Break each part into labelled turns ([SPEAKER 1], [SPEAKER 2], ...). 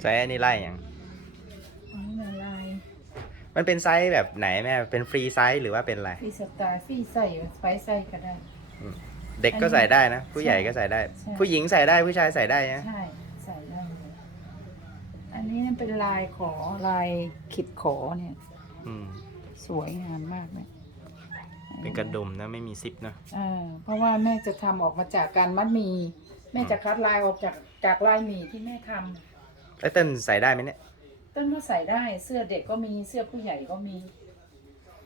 [SPEAKER 1] ไซส์อันนี้ไล่ยังมันเป็นไซส์แบบไหนแม่ เป็นฟรีไซส์หรือว่าเป็นอะไร
[SPEAKER 2] ฟรีสไตล์ฟรีไซส์ไฟไซส์ก็ได้
[SPEAKER 1] เด็กก็ใส่ได้นะผู้ใหญ่ก็ใส่ได้ ผู้หญิงใส่ได้ผู้ชายใส่ได้น
[SPEAKER 2] ะใช่ใส่ได้ อันนี้เป็นลายขอลายขิดขอเนี่ยสวยงามมากเลย
[SPEAKER 1] เป็นกระดุมนะไม่มีซิปนะ
[SPEAKER 2] เพราะว่าแม่จะทำออกมาจากการมัดมีแม่จะคัดลายออกจากจากลายมีที่แม่ทำ
[SPEAKER 1] ล้เต้นใส่ได้ไหมเนี่ย
[SPEAKER 2] เต้นก็ใส่ได้เสื้อเด็กก็มีเสื้อผู้ใหญ่ก็มี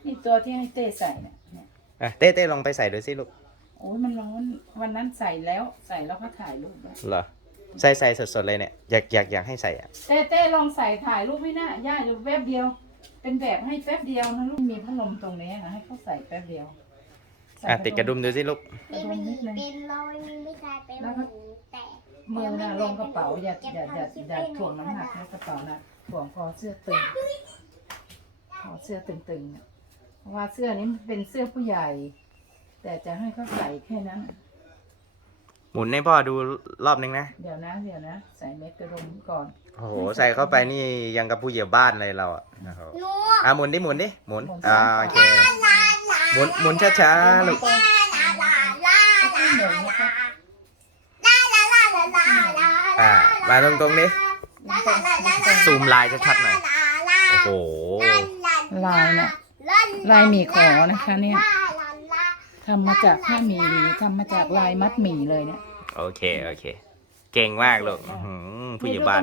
[SPEAKER 2] นี่ตัวที่ให้เต้ใส่เนี่ย
[SPEAKER 1] เต้เต้ลองไปใส่ด้วยสิลูก
[SPEAKER 2] โอ้ยมันร้อนวันนั้นใส่แล้วใส่แล้วก็ถ่ายรูป
[SPEAKER 1] เหรอใส่ใส่สดๆเลยเนี่ยอยากอยากอยากให้ใส่อ่ะ
[SPEAKER 2] เต้เต้ลองใส่ถ่ายรูปให้หน้าย่าอยู่แป๊บเดียว เป็นแบบให้แป๊บเดียวนะลูกมีพัดลมตรงนี้นะให้เขาใส่แป๊บเดียว
[SPEAKER 1] อ่ะติดกระดุมดูสิลูกม
[SPEAKER 2] ือหน้ะลงกระเป๋า อย่าอย่าอย่าอย่าถ่วงน้ำหนักนะกระเป๋านะถ่วงคอเสื้อตึงคอเสื้อตึงๆเนี่ยเพราะว่าเสื้อนี้เป็นเสื้อผู้ใหญ่ แต่จะให้เขาใส่แค่นั้น
[SPEAKER 1] หมุนให้พ่อดูรอบนึงนะ
[SPEAKER 2] เดี๋ยวนะเดี๋ยวนะ ใส่เมกระดุมก่อน
[SPEAKER 1] โอ้โหใส่เข้าไปนี่ยังกับผู้เหยียบบ้านเลยเราอ่ะนะครับอ่ะหมุนดิหมุนดิหมุนโอเคหมุนหมุนช้าช้าลูกมาตรงตรงนี้ซูม ลายชัดๆหน่อย โอ้โห
[SPEAKER 2] ลายเนี่ยลายหมี ขอ นะคะ เนี่ย ทำมาจาก ผ้าหมีทำมาจากลายมัดหมีเลย เนี่ย
[SPEAKER 1] โอเค โอเค เก่ง มากลูกผู้อยู่บ้าน